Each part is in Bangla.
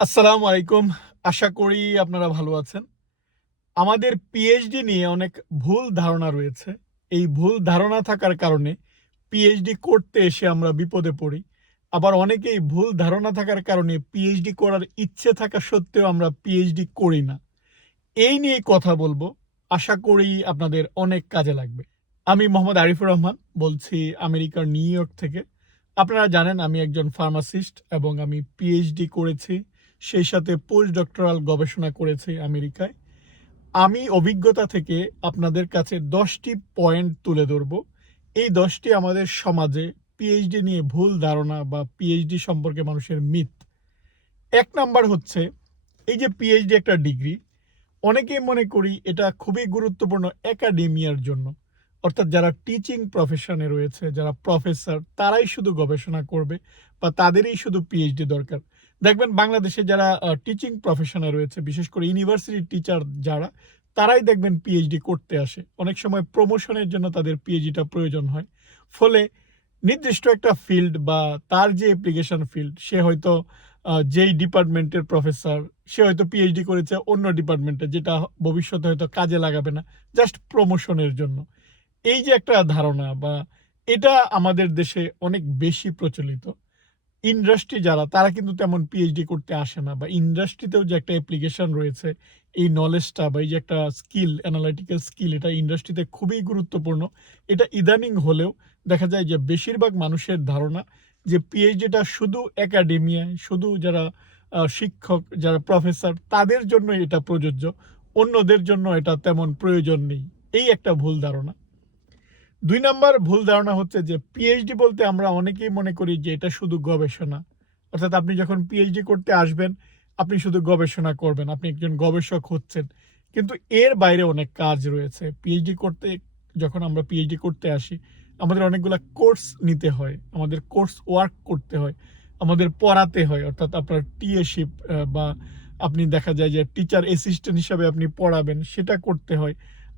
আসসালামু আলাইকুম। আশা করি আপনারা ভালো আছেন। আমাদের পিএইচডি নিয়ে অনেক ভুল ধারণা রয়েছে। এই ভুল ধারণা থাকার কারণে পিএইচডি করতে এসে আমরা বিপদে পড়ি। আবার অনেকেই ভুল ধারণা থাকার কারণে পিএইচডি করার ইচ্ছে থাকা সত্ত্বেও আমরা পিএইচডি করি না। এই নিয়ে কথা বলব। আশা করি আপনাদের অনেক কাজে লাগবে। আমি মোহাম্মদ আরিফুর রহমান, বলছি আমেরিকার নিউ ইয়র্ক থেকে। আপনারা জানেন আমি একজন ফার্মাসিস্ট এবং আমি পিএইচডি করেছি সেই সাথে পোস্ট ডক্টরাল গবেষণা করেছি আমেরিকায়। আমি অভিজ্ঞতা থেকে আপনাদের কাছে দশটি পয়েন্ট তুলে ধরব। এই দশটি আমাদের সমাজে পিএইচডি নিয়ে ভুল ধারণা বা পিএইচডি সম্পর্কে মানুষের মিথ এক নাম্বার হচ্ছে, এই যে পিএইচডি একটা ডিগ্রি, অনেকেই মনে করি এটা খুবই গুরুত্বপূর্ণ একাডেমিয়ার জন্য। অর্থাৎ যারা টিচিং প্রফেশনে রয়েছে, যারা প্রফেসর তারাই শুধু গবেষণা করবে বা তাদেরই শুধু পিএইচডি দরকার। দেখবেন বাংলাদেশে যারা টিচিং প্রফেশনে রয়েছে, বিশেষ করে ইউনিভার্সিটির টিচার যারা, তারাই দেখবেন পিএইচডি করতে আসে। অনেক সময় প্রমোশনের জন্য তাদের পিএইচডিটা প্রয়োজন হয়। ফলে নির্দিষ্ট একটা ফিল্ড বা তার যে অ্যাপ্লিকেশন ফিল্ড সে হয়তো যেই ডিপার্টমেন্টের প্রফেসর সে হয়তো পিএইচডি করেছে অন্য ডিপার্টমেন্টে যেটা ভবিষ্যতে হয়তো কাজে লাগাবে না জাস্ট প্রমোশনের জন্য। এই যে একটা ধারণা বা এটা আমাদের দেশে অনেক বেশি প্রচলিত। ইন্ডাস্ট্রি যারা, তারা কিন্তু তেমন পিএইচডি করতে আসে না বা ইন্ডাস্ট্রিতেও যে একটা অ্যাপ্লিকেশন রয়েছে, এই নলেজটা বা এই যে একটা স্কিল অ্যানালাইটিক্যাল স্কিল এটা ইন্ডাস্ট্রিতে খুবই গুরুত্বপূর্ণ। এটা ইদানিং হলেও দেখা যায় যে বেশিরভাগ মানুষের ধারণা যে পিএইচডিটা শুধু একাডেমিয়ায় শুধু যারা শিক্ষক, যারা প্রফেসর তাদের জন্য এটা প্রযোজ্য, অন্যদের জন্য এটা তেমন প্রয়োজন নেই। এই একটা ভুল ধারণা। দুই নাম্বার ভুল ধারণা হচ্ছে যে পিএইচডি বলতে আমরা অনেকেই মনে করি যে এটা শুধু গবেষণা। অর্থাৎ আপনি যখন পিএইচডি করতে আসবেন, আপনি শুধু গবেষণা করবেন, আপনি একজন গবেষক হচ্ছেন। কিন্তু এর বাইরে অনেক কাজ রয়েছে। পিএইচডি করতে, যখন আমরা পিএইচডি করতে আসি, আমাদের অনেকগুলো কোর্স নিতে হয়, আমাদের কোর্স ওয়ার্ক করতে হয়, আমাদের পড়াতে হয়। অর্থাৎ আপনার টিএশিপ বা আপনি দেখা যায় যে টিচার অ্যাসিস্ট্যান্ট হিসাবে আপনি পড়াবেন, সেটা করতে হয়।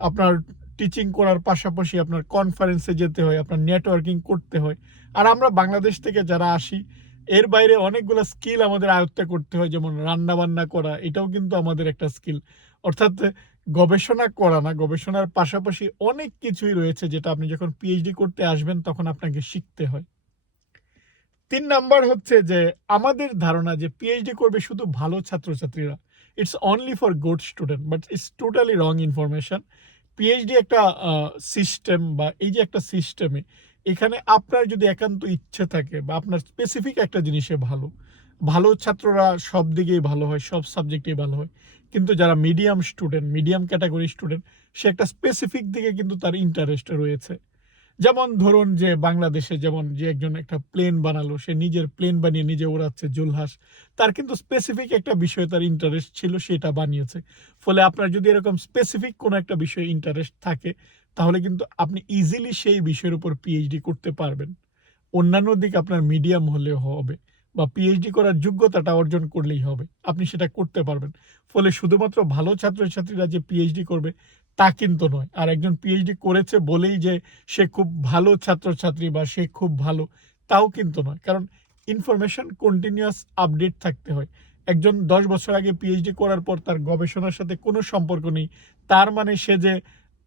আপনার টিচিং করার পাশাপাশি আপনার কনফারেন্সে যেতে হয়, আপনার নেটওয়ার্কিং করতে হয়। আর আমরা বাংলাদেশ থেকে যারা আসি, এর বাইরে অনেকগুলো স্কিল আমাদের আয়ত্তে করতে হয়, যেমন রান্না বান্না করা, এটাও কিন্তু আমাদের একটা স্কিল অর্থাৎ গবেষণা করা না, গবেষণার পাশাপাশি অনেক কিছুই রয়েছে যেটা আপনি যখন পিএইচডি করতে আসবেন, তখন আপনাকে শিখতে হয়। তিন নাম্বার হচ্ছে যে, আমাদের ধারণা যে পিএইচডি করবে শুধু ভালো ছাত্রছাত্রীরা। It's only for good student but it's totally wrong information PhD একটা সিস্টেম বা এই যে একটা সিস্টেমে এখানে আপনার যদি একান্ত ইচ্ছে থাকে বা আপনার স্পেসিফিক একটা জিনিসে ভালো ভালো ছাত্ররা সব দিকেই ভালো হয়, সব সাবজেক্টেই ভালো হয়, কিন্তু যারা medium student medium category student সে একটা স্পেসিফিক দিকে কিন্তু তার ইন্টারেস্ট রয়েছে। যেমন ধরুন যে বাংলাদেশে যেমন যে একজন একটা প্লেন বানালো, সে নিজের প্লেন বানিয়ে নিজে ওড়াচ্ছে জুলহাস, তার কিন্তু স্পেসিফিক একটা বিষয়ে তার ইন্টারেস্ট ছিল, সেটা বানিয়েছে। ফলে আপনার যদি এরকম স্পেসিফিক কোনো একটা বিষয়ে ইন্টারেস্ট থাকে, তাহলে কিন্তু আপনি ইজিলি সেই বিষয়ের উপর পিএইচডি করতে পারবেন। অন্যান্য দিক আপনার মিডিয়াম হলেও হবে, বা পিএইচডি করার যোগ্যতাটা অর্জন করলেই হবে, আপনি সেটা করতে পারবেন। ফলে শুধুমাত্র ভালো ছাত্রছাত্রীরা যে পিএইচডি করবে তা কিন্তু নয়। আর একজন পিএইচডি করেছে বলেই যে সে খুব ভালো ছাত্রছাত্রী বা সে খুব ভালো, তাও কিন্তু নয়। কারণ ইনফরমেশন কন্টিনিউয়াস আপডেট থাকতে হয়। একজন দশ বছর আগে পিএইচডি করার পর তার গবেষণার সাথে কোনো সম্পর্ক নেই। তার মানে সে যে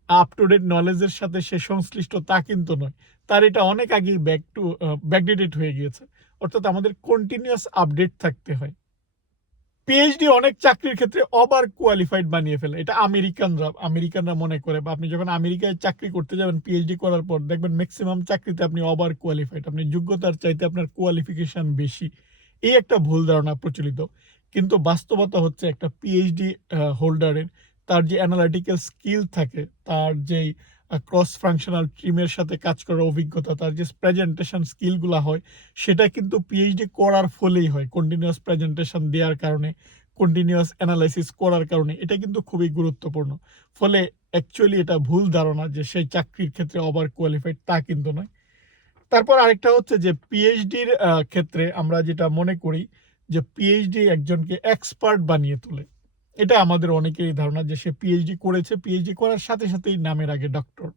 আপ টু ডেট নলেজের সাথে সে সংশ্লিষ্ট তা কিন্তু নয়। তার এটা অনেক আগেই ব্যাক টু ব্যাকডেটেড হয়ে গিয়েছে। অর্থাৎ আমাদের কন্টিনিউয়াস আপডেট থাকতে হয়। পিএইচডি অনেক চাকরির ক্ষেত্রে ওভার কোয়ালিফাইড বানিয়ে ফেলে। এটা আমেরিকানরা আমেরিকানরা মনে করে। বা আপনি যখন আমেরিকায় চাকরি করতে যাবেন পিএইচডি করার পর দেখবেন ম্যাক্সিমাম চাকরিতে আপনি ওভার কোয়ালিফাইড আপনি যোগ্যতার চাইতে আপনার কোয়ালিফিকেশন বেশি। এই একটা ভুল ধারণা প্রচলিত। কিন্তু বাস্তবতা হচ্ছে একটা পিএইচডি হোল্ডারের তার যে অ্যানালিটিক্যাল স্কিল থাকে, তার যেই ক্রস ফাংশনাল টিমের সাথে কাজ করার অভিজ্ঞতা, তার যে প্রেজেন্টেশন স্কিলগুলো হয়, সেটা কিন্তু পিএইচডি করার ফলেই হয়। কন্টিনিউয়াস প্রেজেন্টেশন দেওয়ার কারণে কন্টিনিউয়াস অ্যানালাইসিস করার কারণে, এটা কিন্তু খুবই গুরুত্বপূর্ণ। ফলে অ্যাকচুয়ালি এটা ভুল ধারণা যে সেই চাকরির ক্ষেত্রে ওভার কোয়ালিফাইড তা কিন্তু নয়। তারপর আরেকটা হচ্ছে যে পিএইচডির ক্ষেত্রে আমরা যেটা মনে করি যে পিএইচডি একজনকে এক্সপার্ট বানিয়ে তোলে। এটা আমাদের অনেকেরই ধারণা যে সে পিএইচডি করেছে পিএইচডি করার সাথে সাথেই নামের আগে ডক্টর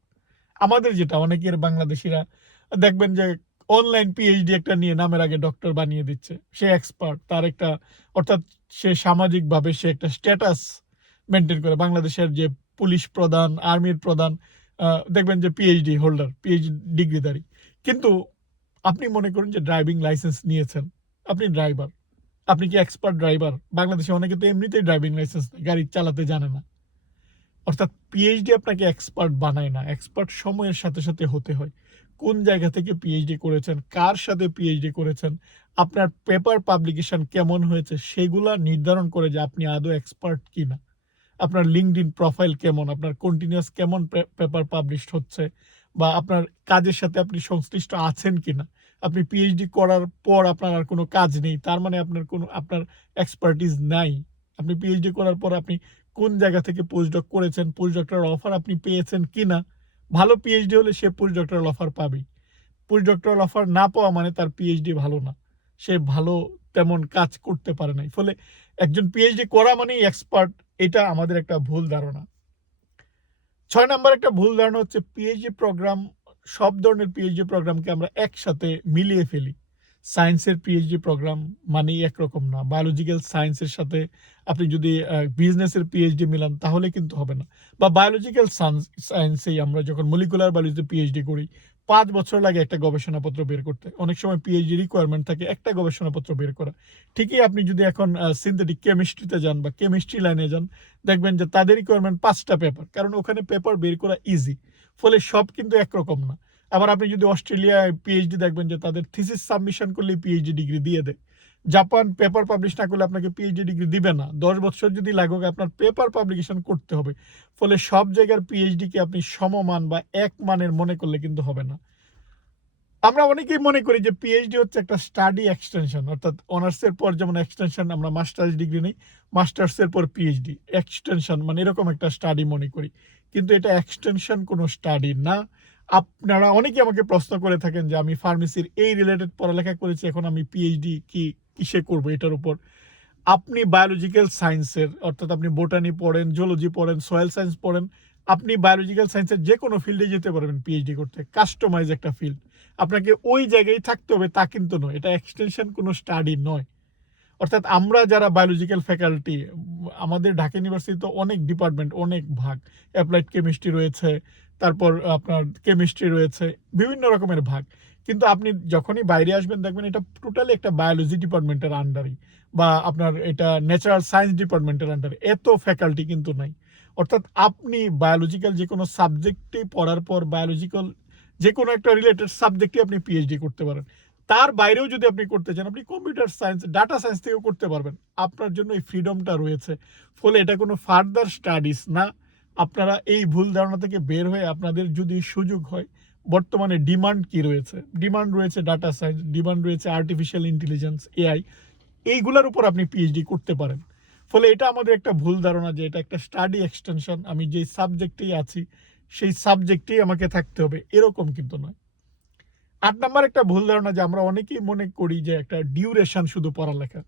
আমাদের যেটা, অনেকের বাংলাদেশিরা দেখবেন যে অনলাইন পিএইচডি একটা নিয়ে নামের আগে ডক্টর বানিয়ে দিচ্ছে। সে এক্সপার্ট তার একটা, অর্থাৎ সে সামাজিকভাবে সে একটা স্ট্যাটাস মেনটেন করে। বাংলাদেশের যে পুলিশ প্রধান, আর্মির প্রধান দেখবেন যে পিএইচডি হোল্ডার পিএইচডি ডিগ্রিধারী। কিন্তু আপনি মনে করুন যে ড্রাইভিং লাইসেন্স নিয়েছেন, আপনি ড্রাইভার আপনি কি এক্সপার্ট ড্রাইভার বাংলাদেশে অনেকে তো এমনিতেই ড্রাইভিং লাইসেন্স গাড়ি চালাতে জানে না। অর্থাৎ পিএইচডি আপনাকে এক্সপার্ট বানায় না। এক্সপার্ট সময়ের সাথে সাথে হতে হয়। কোন জায়গা থেকে পিএইচডি করেছেন? কার সাথে পিএইচডি করেছেন? আপনার পেপার পাবলিকেশন কেমন হয়েছে? সেগুলা নির্ধারণ করে যে আপনি আদৌ এক্সপার্ট কি না আপনার লিঙ্কড ইন প্রোফাইল কেমন? আপনার কন্টিনিউয়াস কেমন পেপার পাবলিশড হচ্ছে? বা আপনার কাজের সাথে আপনি সংশ্লিষ্ট আছেন কিনা? আপনি পিএইচডি করার পর আপনার আর কোনো কাজ নেই, তার মানে আপনার কোনো, আপনার এক্সপার্টিস নাই। আপনি পিএইচডি করার পর আপনি কোন জায়গা থেকে পোস্ট ডক করেছেন পোস্ট ডক্টরাল অফার আপনি পেয়েছেন কিনা, ভালো পিএইচডি হলে সে পোস্ট ডক্টরাল অফার পাবেই। পোস্ট ডক্টরাল অফার না পাওয়া মানে তার পিএইচডি ভালো না। সে ভালো তেমন কাজ করতে পারে নাই। ফলে একজন পিএইচডি করা মানেই এক্সপার্ট এটা আমাদের একটা ভুল ধারণা। ছয় নম্বর একটা ভুল ধারণা হচ্ছে পিএইচডি প্রোগ্রাম সব ধরনের পিএইচডি প্রোগ্রামকে আমরা একসাথে মিলিয়ে ফেলি। সায়েন্সের পিএইচডি প্রোগ্রাম মানেই একরকম না। বায়োলজিক্যাল সায়েন্সের সাথে আপনি যদি বিজনেসের পিএইচডি মিলান, তাহলে কিন্তু হবে না। বা বায়োলজিক্যাল সায়েন্সেই আমরা যখন মলিকুলার বায়োলজিতে পিএইচডি করি, পাঁচ বছর লাগে একটা গবেষণাপত্র বের করতে। অনেক সময় পিএইচডি রিকোয়ারমেন্ট থাকে একটা গবেষণাপত্র বের করা। ঠিকই আপনি যদি এখন সিনথেটিক কেমিস্ট্রিতে যান বা কেমিস্ট্রি লাইনে যান, দেখবেন যে তাদের রিকোয়ারমেন্ট পাঁচটা পেপার কারণ ওখানে পেপার বের করা ইজি ফলে সব কিন্তু একরকম না। আবার আপনি যদি অস্ট্রেলিয়ায় পিএইচডি দেখবেন যে তাদের থিসিস সাবমিশন করলে পিএইচডি ডিগ্রি দিয়ে দেয়। জাপান পেপার পাবলিশ না করলে আপনাকে পিএইচডি ডিগ্রি দিবে না। দশ বছর যদি লাগুক, আপনার পেপার পাবলিকেশন করতে হবে। ফলে সব জায়গার পিএইচডিকে আপনি সমমান বা এক মানের মনে করলে কিন্তু হবে না। আমরা অনেকেই মনে করি যে পিএইচডি হচ্ছে একটা স্টাডি এক্সটেনশন অর্থাৎ অনার্সের পর যেমন এক্সটেনশন আমরা মাস্টার্স ডিগ্রি নিই মাস্টার্সের পর পিএইচডি এক্সটেনশন মানে এরকম একটা স্টাডি মনে করি। কিন্তু এটা এক্সটেনশন কোনো স্টাডি না। আপনারা অনেকে আমাকে প্রশ্ন করে থাকেন যে আমি ফার্মেসির এই রিলেটেড পড়ালেখা করেছি, এখন আমি পিএইচডি কি, কিসে করব এটার উপর? আপনি বায়োলজিক্যাল সায়েন্সের অর্থাৎ আপনি বোটানি পড়েন জুলজি পড়েন সয়েল সায়েন্স পড়েন, আপনি বায়োলজিক্যাল সায়েন্সের যে কোনো ফিল্ডে যেতে পারবেন পিএইচডি করতে। কাস্টমাইজ একটা ফিল্ড আপনাকে ওই জায়গায় থাকতে হবে তা কিন্তু নয়। এটা এক্সটেনশন কোনো স্টাডি নয়। অর্থাৎ আমরা যারা বায়োলজিক্যাল ফ্যাকাল্টি আমাদের ঢাকা ইউনিভার্সিটিতে অনেক ডিপার্টমেন্ট অনেক ভাগ। অ্যাপ্লাইড কেমিস্ট্রি রয়েছে, তারপর আপনার কেমিস্ট্রি রয়েছে, বিভিন্ন রকমের ভাগ। কিন্তু আপনি যখনই বাইরে আসবেন, দেখবেন এটা টোটালি একটা বায়োলজি ডিপার্টমেন্টের আন্ডারই বা আপনার এটা ন্যাচারাল সায়েন্স ডিপার্টমেন্টের আন্ডারে এত ফ্যাকাল্টি কিন্তু নাই। অর্থাৎ আপনি বায়োলজিক্যাল যে কোনো সাবজেক্টে পড়ার পর বায়োলজিক্যাল যে কোনো একটা রিলেটেড সাবজেক্টে আপনি পিএইচডি করতে পারেন। তার বাইরেও যদি আপনি করতে চান, আপনি কম্পিউটার সায়েন্স ডাটা সায়েন্স থেকেও করতে পারবেন। আপনার জন্য এই ফ্রিডমটা রয়েছে। ফলে এটা কোনো ফার্দার স্টাডিজ না। আপনারা এই ভুল ধারণা থেকে বের হয়ে আপনাদের যদি সুযোগ হয়, বর্তমানে ডিমান্ড কি রয়েছে? ডিমান্ড রয়েছে ডাটা সায়েন্স ডিমান্ড রয়েছে আর্টিফিশিয়াল ইন্টেলিজেন্স এআই এইগুলোর উপর আপনি পিএইচডি করতে পারেন। ফলে এটা আমাদের একটা ভুল ধারণা যে এটা একটা স্টাডি এক্সটেনশন আমি যেই সাবজেক্টেই আছি, সেই সাবজেক্টেই আমাকে থাকতে হবে। এরকম কিন্তু নয়। আট নাম্বার একটা ভুল ধারণা যে আমরা অনেকেই মনে করি যে একটা ডিউরেশন শুধু পড়ালেখা।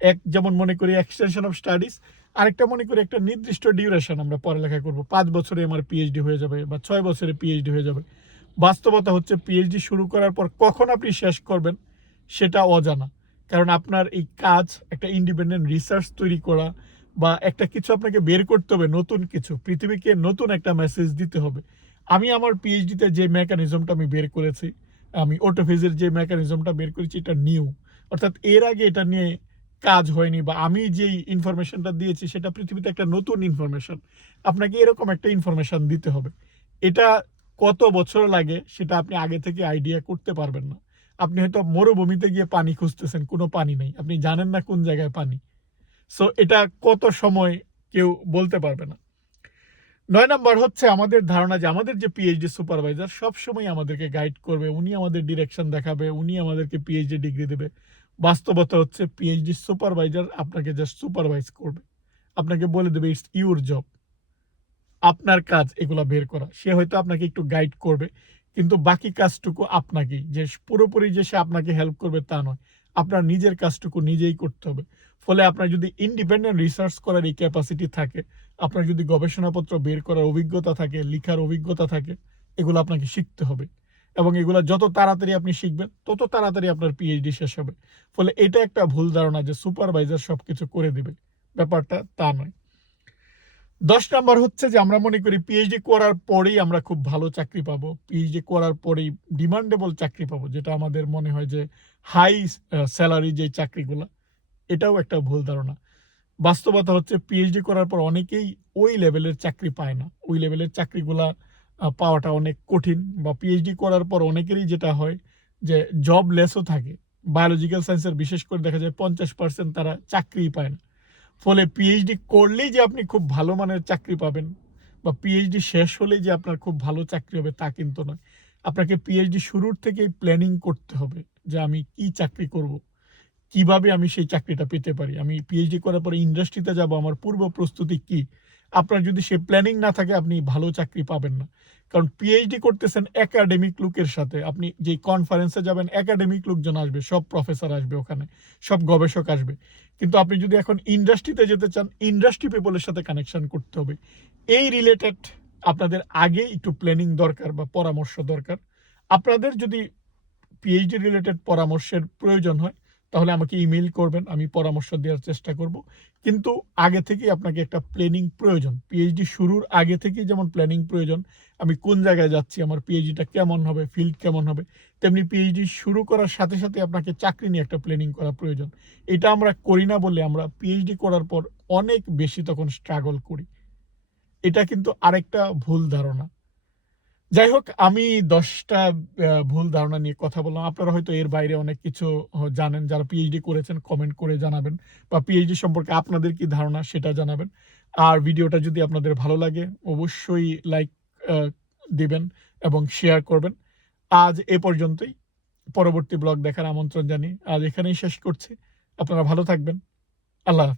এক যেমন মনে করি এক্সটেনশন অফ স্টাডিজ আরেকটা মনে করি একটা নির্দিষ্ট ডিউরেশন আমরা পড়ালেখা করব। পাঁচ বছরে আমার পিএইচডি হয়ে যাবে বা ছয় বছরে পিএইচডি হয়ে যাবে। বাস্তবতা হচ্ছে পিএইচডি শুরু করার পর কখন আপনি শেষ করবেন সেটা অজানা। কারণ আপনার এই কাজ, একটা ইন্ডিপেন্ডেন্ট রিসার্চ তৈরি করা বা একটা কিছু আপনাকে বের করতে হবে, নতুন কিছু, পৃথিবীকে নতুন একটা মেসেজ দিতে হবে। আমি আমার পিএইচডিতে যে মেকানিজমটা আমি বের করেছি আমি ওটোফেজের যে মেকানিজমটা বের করেছি, এটা নিউ অর্থাৎ এর আগে এটা নিয়ে কাজ হয়নি বা আমি যেই ইনফরমেশনটা দিয়েছি, সেটা পৃথিবীতে একটা নতুন ইনফরমেশন আপনাকে এরকম একটা ইনফরমেশন দিতে হবে। এটা কত বছর লাগে, সেটা আপনি আগে থেকে আইডিয়া করতে পারবেন না। আপনি হয়তো মরুভূমিতে গিয়ে পানি খুঁজতেছেন, কোনো পানি নেই। আপনি জানেন না কোন জায়গায় পানি। সো এটা কত সময় কেউ বলতে পারবে না। নয় নাম্বার হচ্ছে আমাদের ধারণা যে আমাদের যে পিএইচডি সুপারভাইজার সবসময় আমাদেরকে গাইড করবে, উনি আমাদের ডিরেকশন দেখাবে, উনি আমাদেরকে পিএইচডি ডিগ্রি দেবে। বাস্তবতা হচ্ছে পিএইচডি সুপারভাইজার আপনাকে জাস্ট সুপারভাইজ করবে। আপনাকে বলে দেবে ইটস ইউর জব আপনার কাজ এগুলা বের করা। সে হয়তো আপনাকে একটু গাইড করবে, কিন্তু বাকি কাজটুকু আপনাকেই। যে পুরোপুরি যে সে আপনাকে হেল্প করবে তা নয়। আপনার নিজের কাজটুকু নিজেই করতে হবে। ফলে আপনার যদি ইন্ডিপেন্ডেন্ট রিসার্চ করার এই ক্যাপাসিটি থাকে, আপনার যদি গবেষণাপত্র বের করার অভিজ্ঞতা থাকে, লেখার অভিজ্ঞতা থাকে, এগুলো আপনাকে শিখতে হবে। এবং এগুলো যত তাড়াতাড়ি আপনি শিখবেন, তত তাড়াতাড়ি আপনার পিএইচডি শেষ হবে। ফলে এটা একটা ভুল ধারণা যে সুপারভাইজার সব কিছু করে দেবে। ব্যাপারটা তা নয়। দশ নাম্বার হচ্ছে যে আমরা মনে করি পিএইচডি করার পরেই আমরা খুব ভালো চাকরি পাবো। পিএইচডি করার পরেই ডিমান্ডেবল চাকরি পাবো, যেটা আমাদের মনে হয় যে হাই স্যালারি যে চাকরিগুলো, এটাও একটা ভুল ধারণা। বাস্তবতা হচ্ছে পিএইচডি করার পর অনেকেই ওই লেভেলের চাকরি পায় না। ওই লেভেলের চাকরিগুলা পাওয়াটা অনেক কঠিন বা পিএইচডি করার পর অনেকেরই যেটা হয় যে জব লেসও থাকে। বায়োলজিক্যাল সায়েন্সের বিশেষ করে দেখা যায় পঞ্চাশ পার্সেন্ট তারা চাকরিই পায় না। ফলে পিএইচডি করলেই যে আপনি খুব ভালো মানের চাকরি পাবেন বা পিএইচডি শেষ হলে যে আপনার খুব ভালো চাকরি হবে তা কিন্তু নয়। আপনাকে পিএইচডি শুরুর থেকেই প্ল্যানিং করতে হবে যে আমি কি চাকরি করব, কীভাবে আমি সেই চাকরিটা পেতে পারি। আমি পিএইচডি করার পরে ইন্ডাস্ট্রিতে যাব, আমার পূর্ব প্রস্তুতি কি? আপনার যদি সে প্ল্যানিং না থাকে, আপনি ভালো চাকরি পাবেন না। কারণ পিএইচডি করতেছেন একাডেমিক লুকের সাথে। আপনি যেই কনফারেন্সে যাবেন একাডেমিক লোকজন আসবে, সব প্রফেসর আসবে ওখানে, সব গবেষক আসবে। কিন্তু আপনি যদি এখন ইন্ডাস্ট্রিতে যেতে চান ইন্ডাস্ট্রি পিপলের সাথে কানেকশন করতে হবে। এই রিলেটেড আপনাদের আগে একটু প্ল্যানিং দরকার বা পরামর্শ দরকার। আপনাদের যদি পিএইচডি রিলেটেড পরামর্শের প্রয়োজন হয় তাহলে আমাকে ইমেল করবেন, আমি পরামর্শ দেওয়ার চেষ্টা করব। কিন্তু আগে থেকেই আপনাকে একটা প্ল্যানিং প্রয়োজন। পিএইচডি শুরুর আগে থেকেই যেমন প্ল্যানিং প্রয়োজন, আমি কোন জায়গায় যাচ্ছি, আমার পিএইচডিটা কেমন হবে ফিল্ড কেমন হবে, তেমনি পিএইচডি শুরু করার সাথে সাথে আপনাকে চাকরি নিয়ে একটা প্ল্যানিং করা প্রয়োজন। এটা আমরা করি না বলে আমরা পিএইচডি করার পর অনেক বেশি তখন স্ট্রাগল করি। এটা কিন্তু আরেকটা ভুল ধারণা। যাই হোক আমি দশটা ভুল ধারণা নিয়ে কথা বললাম। আপনারা হয়তো এর বাইরে অনেক কিছু জানেন, যারা পিএইচডি করেছেন কমেন্ট করে জানাবেন বা পিএইচডি সম্পর্কে আপনাদের কি ধারণা সেটা জানাবেন। আর ভিডিওটা যদি আপনাদের ভালো লাগে, অবশ্যই লাইক দিবেন এবং শেয়ার করবেন। আজ এ পর্যন্তই। পরবর্তী ব্লগ দেখার আমন্ত্রণ জানিয়ে আজ এখানেই শেষ করছি। আপনারা ভালো থাকবেন। আল্লাহ।